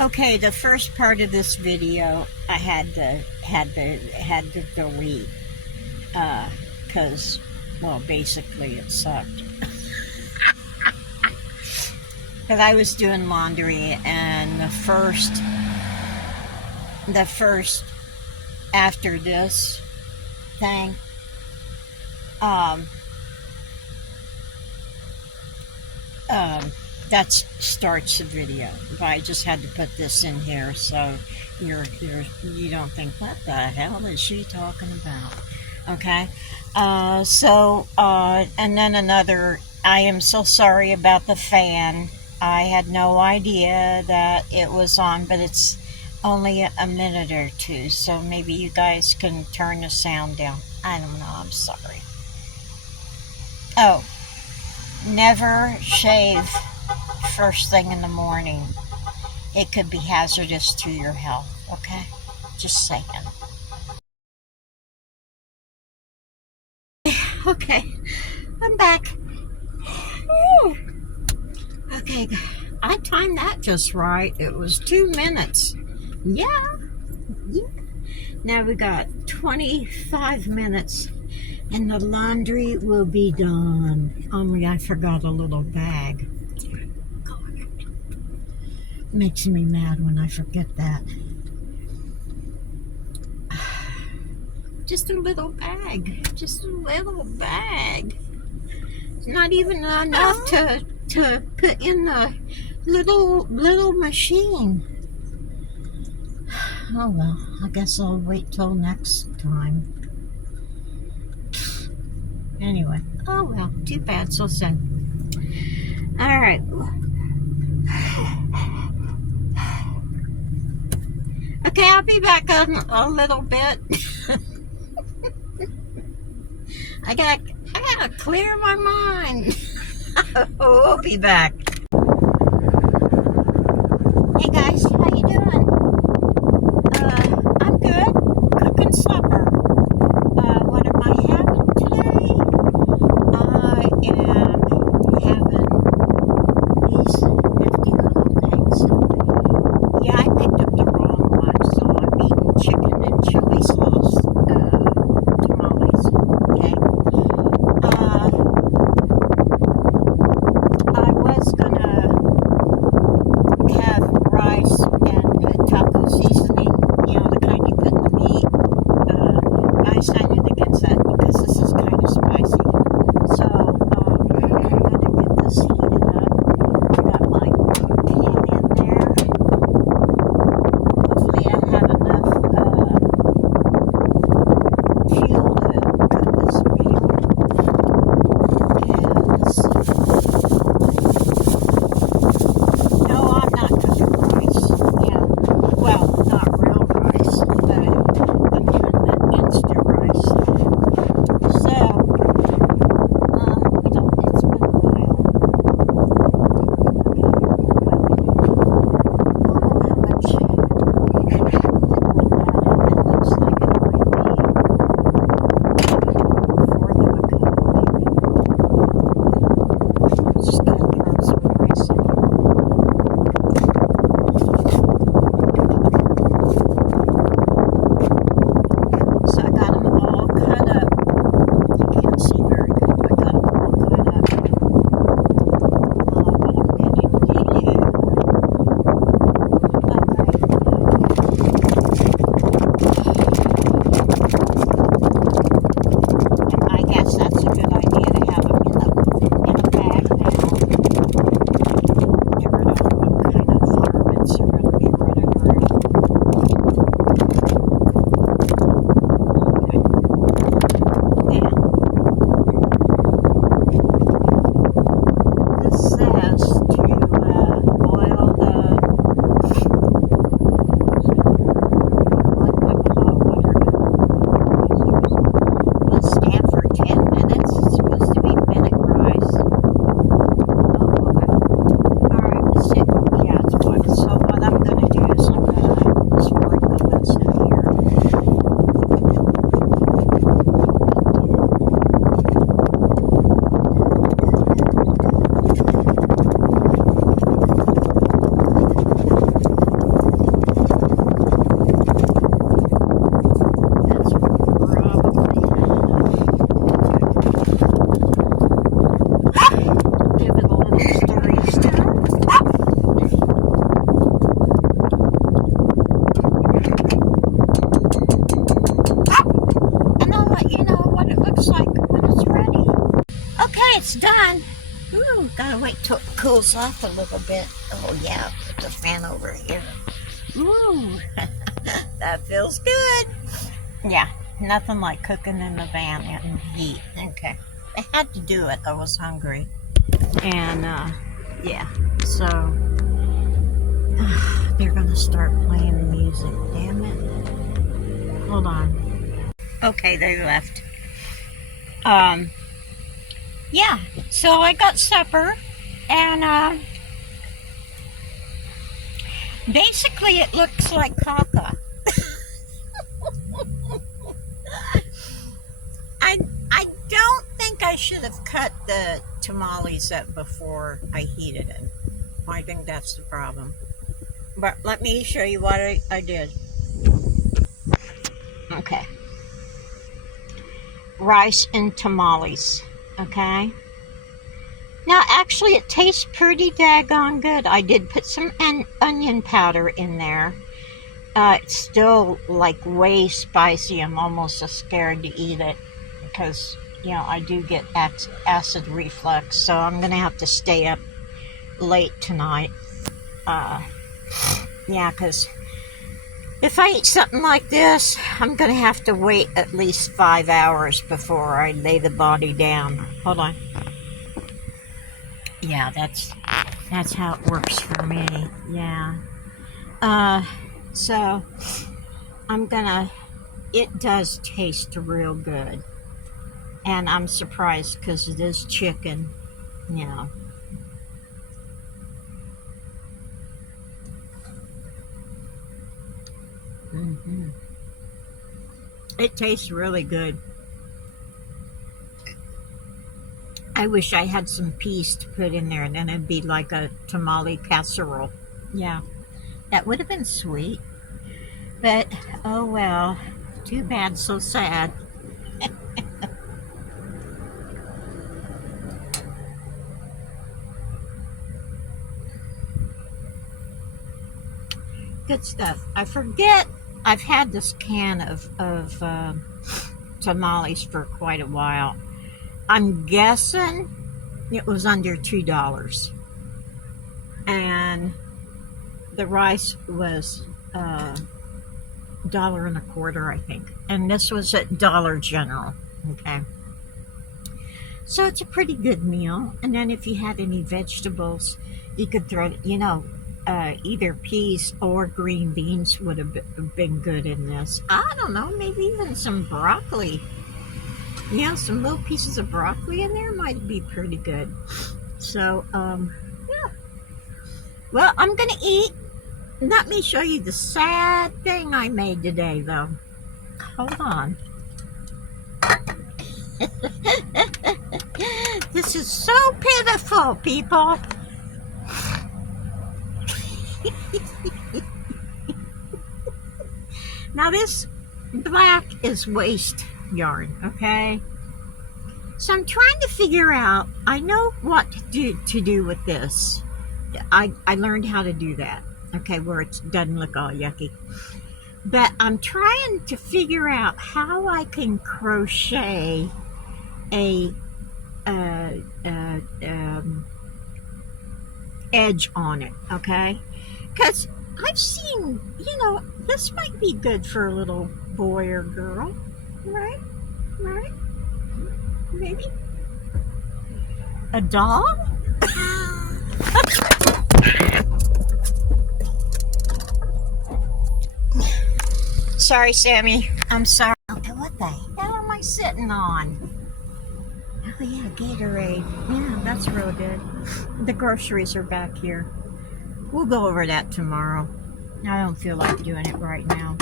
Okay, the first part of this video I had to delete because well, basically it sucked. Because I was doing laundry, and the first after this thing, um, that starts the video. But I just had to put this in here so you don't think, what the hell is she talking about? Okay. And then another, I am so sorry about the fan. I had no idea that it was on, but it's only a minute or two, so maybe you guys can turn the sound down. I don't know, I'm sorry. Oh, never shave first thing in the morning. It could be hazardous to your health, okay? Just saying. Okay, I'm back. Whew. Okay, I timed that just right. It was 2 minutes. Yeah. Now we got 25 minutes and the laundry will be done. Only I forgot a little bag. Makes me mad when I forget that. Just a little bag. Just a little bag. It's not even enough to put in the little machine. Oh well, I guess I'll wait till next time. Anyway, oh well, too bad, so sad. Alright. Okay, I'll be back in a little bit. I gotta clear my mind. We'll be back. Hey guys, how you doing? I'm good. Cooking supper. What am I having today? I am having these nifty little things. Yeah, I picked up the wrong one, so I'm eating chicken and chili sauce tamales. Okay. I was gonna wait till it cools off a little bit. Oh yeah, put the fan over here. Ooh, that feels good. Yeah, nothing like cooking in the van in heat. Okay, I had to do it. I was hungry, and yeah. So they're gonna start playing the music. Damn it! Hold on. Okay, they left. Yeah. So I got supper, and basically it looks like caca. I don't think I should have cut the tamales up before I heated it. I think that's the problem. But let me show you what I did. Okay. Rice and tamales. Okay. Now, actually, it tastes pretty daggone good. I did put some onion powder in there. It's still like way spicy. I'm almost scared to eat it because, you know, I do get acid reflux. So I'm going to have to stay up late tonight. Yeah, because if I eat something like this, I'm going to have to wait at least 5 hours before I lay the body down. Hold on. Yeah, that's how it works for me. Yeah. So it does taste real good. And I'm surprised because it is chicken, you know. It tastes really good. I wish I had some peas to put in there, and then it'd be like a tamale casserole. Yeah, that would have been sweet. But, oh well. Too bad, so sad. Good stuff. I forget, I've had this can of tamales for quite a while. I'm guessing it was under $2. And the rice was $1.25, I think. And this was at Dollar General. Okay. So it's a pretty good meal. And then if you had any vegetables, you could throw, you know, either peas or green beans would have been good in this. I don't know, maybe even some broccoli. Yeah, some little pieces of broccoli in there might be pretty good. So, yeah. Well, I'm going to eat. Let me show you the sad thing I made today, though. Hold on. This is so pitiful, people. Now, this black is waste yarn, okay? So I'm trying to figure out, I know what to do with this. I learned how to do that, okay, where it doesn't look all yucky. But I'm trying to figure out how I can crochet a edge on it, okay? Because I've seen, you know, this might be good for a little boy or girl, right? Right? Maybe? A doll? Sorry, Sammy. I'm sorry. Okay, what the hell am I sitting on? Oh, yeah, Gatorade. Yeah, that's real good. The groceries are back here. We'll go over that tomorrow. I don't feel like doing it right now.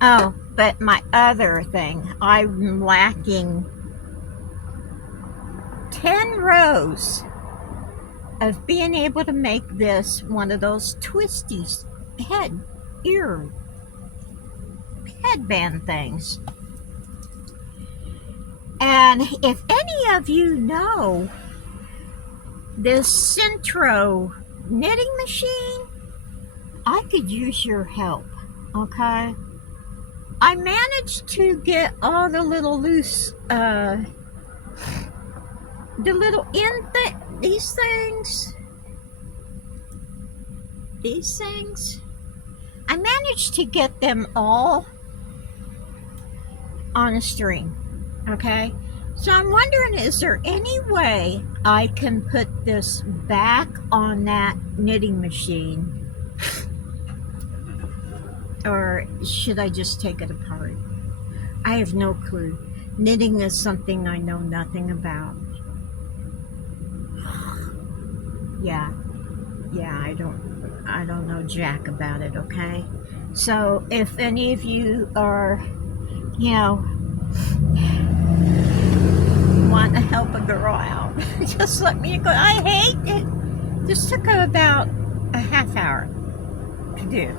Oh, but my other thing, I'm lacking 10 rows of being able to make this one of those twisty headband things. And if any of you know this Centro knitting machine, I could use your help, okay? I managed to get all the little loose, the little end these things, I managed to get them all on a string, okay? So I'm wondering, is there any way I can put this back on that knitting machine? Or should I just take it apart? I have no clue. Knitting is something I know nothing about. Yeah, I don't know jack about it, okay? So if any of you are, want to help a girl out, just let me go. I hate it. This took about a half hour to do.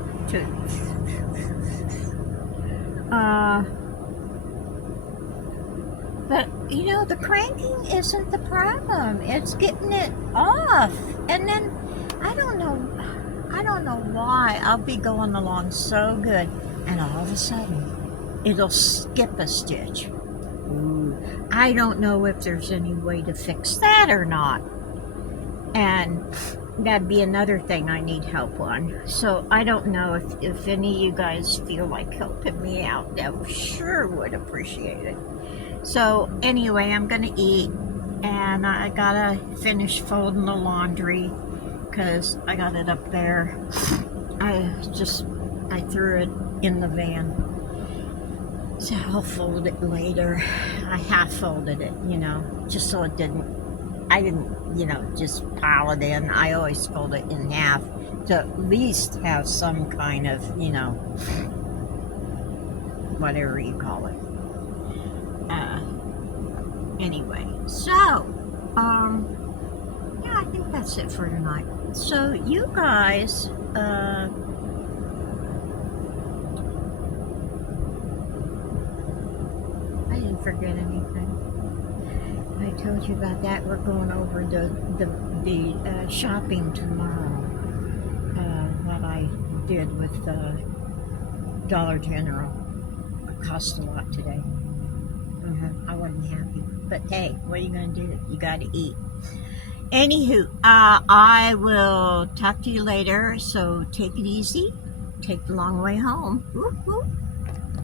But the cranking isn't the problem. It's getting it off. And then I don't know why I'll be going along so good, and all of a sudden it'll skip a stitch. Ooh, I don't know if there's any way to fix that or not. And that'd be another thing I need help on. So I don't know if any of you guys feel like helping me out. I sure would appreciate it. So anyway, I'm gonna eat, and I gotta finish folding the laundry because I got it up there. I threw it in the van. So I'll fold it later. I half folded it, just so I didn't, just pile it in. I always fold it in half to at least have some kind of, whatever you call it. Anyway, so, yeah, I think that's it for tonight. So you guys, I didn't forget anything. I told you about that. We're going over the shopping tomorrow. What I did with Dollar General. It cost a lot today. I wasn't happy. But hey, what are you going to do? You got to eat. Anywho, I will talk to you later. So take it easy. Take the long way home. Woo-hoo.